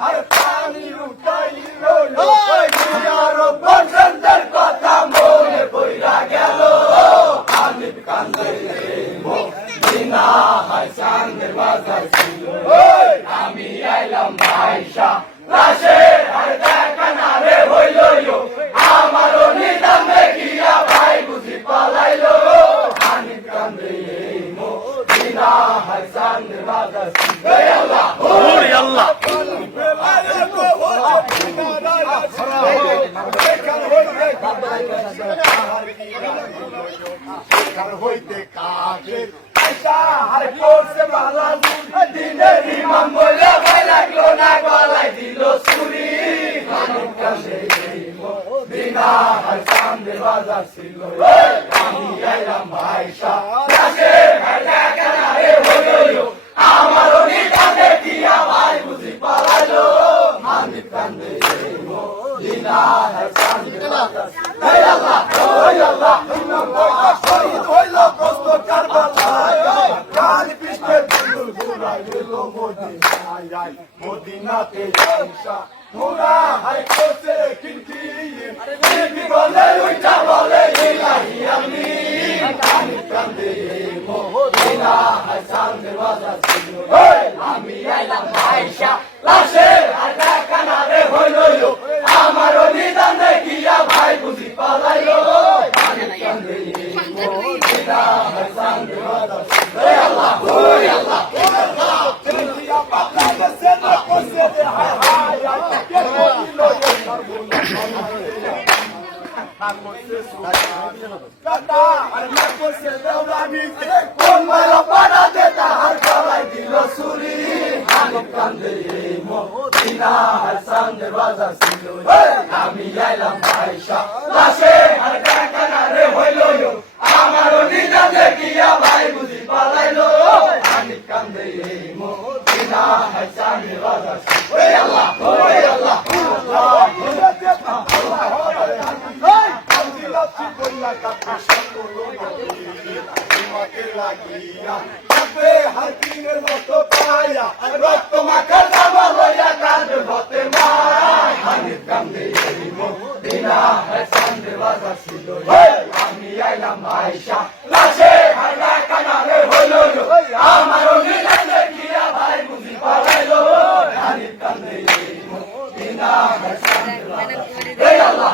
আর পানি উঠাইল আর বসন্তের কথা মনে পড়া গেল হানিফ কান্দে মদিনা হায় চাঁদের বাজার ছিল আমি আইলাম ভাইসা লাশে আর দেখা না রে হইল আমারও নিদাম দেখিয়া ভাই বুঝি পালাইলো হানিফ কান্দে মদিনা হায় চাঁদের বাজার ছিল আল্লাহ আল্লাহ হইতে কাজের আর করছে বালা দিনের ইমাম বলে ভয় লাগলো না গলায় দিল ছুরি দিনা আর চাঁদের বাজার ছিল আমি আইলাম ভাইসা আমারও নিকা দেখিয়া ভাই বুঝি পালাইলো আমি কান্দে দিনা আর চাঁদের বাজার আল্লাহ আল্লাহ হইল কষ্ট কারবালায় কাল পিছনে দুল ঘুরাইল মদিনাতে যাইসা মোরা হাই করছে কিনকি বলে উঠা বলে ইলাহি আমি কান্দে মদিনা হাই চাঁদের বাজার ছিল আমি আইলাম ভাইসা লাশে আর দেখা না রে হইল আমারও নিদান দেখিয়া ভাই বুঝি পালাইলো আমি কান্দে মদিনা হাই চাঁদের বাজার ছিল আল্লাহ আল্লাহ আমি আইলাম ভাইসা লাশে আর দেখা না রে হইল আমারও নিদা দেখিয়া ভাই বুঝি পালাইলো আমি কান্দে মদিনা হায় চাঁদের বাজার আল্লাহ আল্লাহ হাতিনের মতো পায়া রক্ত মাখা যাবা লইয়া কাঁদে হতে মায় হানিফ কান্দে মদিনা হায় চাঁদের বাজার ছিল আমি আইলাম ভাইসা লাশে আর দেখা না রে হইল আমারও নিদান দেখিয়া ভাই বুঝি পালাইলো হানিফ কান্দে মদিনা হায় চাঁদের বাজার আল্লাহ